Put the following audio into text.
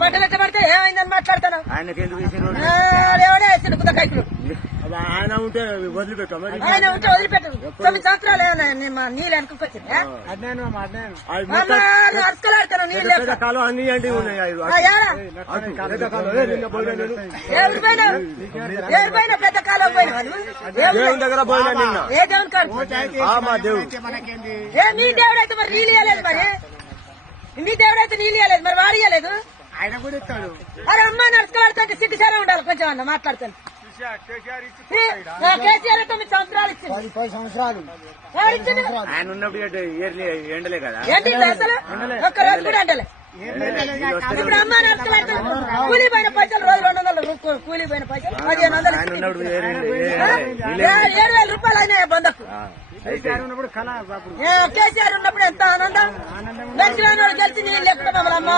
పంటలు ఎట్లా పడితే ఏమైందని మాట్లాడతాను. ఆయనకి ఎందుకు వేసారు? ఎవడే వేసాడు కుద కైకులు. ఆయన ఉంటే వదిలిపెట్టాం. ఆయన ఉంటే వదిలిపెట్టాను. 9 సంవత్సరాలు నీళ్ళు వెనుకొచ్చింది. అరకలాడతాను నీళ్ళు కాలం అన్ని అంటే ఉన్నాయి. ఎవరిపైన పెద్ద కాలం పోయిన దేవుని దగ్గర పోయినా నిన్న. ఏ దేవుని కాదు మా దేవుడు. ఏ మీ దేవుడైతే మరి నీళ్ళు ఇవ్వలేదు. మరి మీ దేవుడైతే నీళ్ళు ఇవ్వలేదు, మరి వాడు ఇవ్వలేదు. ఆయన కూడా ఇస్తాడు. అరే అమ్మ నడుచుకోవాలంటే సిగ్గుసారే ఉండాలి కొంచెం అన్న మాట్లాడతాను. కేసీఆర్ 9 సంవత్సరాలు ఇచ్చింది. 10 సంవత్సరాలు ఆయన ఉన్నప్పుడు ఎండలే కదా. ఏంటి అసలు ఒక్క రోజు కూడా ఎండలే. ఇప్పుడు అమ్మ నడుచుకోవాలి కూలిపోయిన పైసలు రోజు 200 కూలిపోయిన పైసలు 1500 7,000 రూపాయలు అయినాయి బంధకు. కేసీఆర్ ఉన్నప్పుడు ఎంత ఆనందం. గెలిచిన గెలిచి నీళ్ళు లేకుండా మమ్మల్ని అమ్మ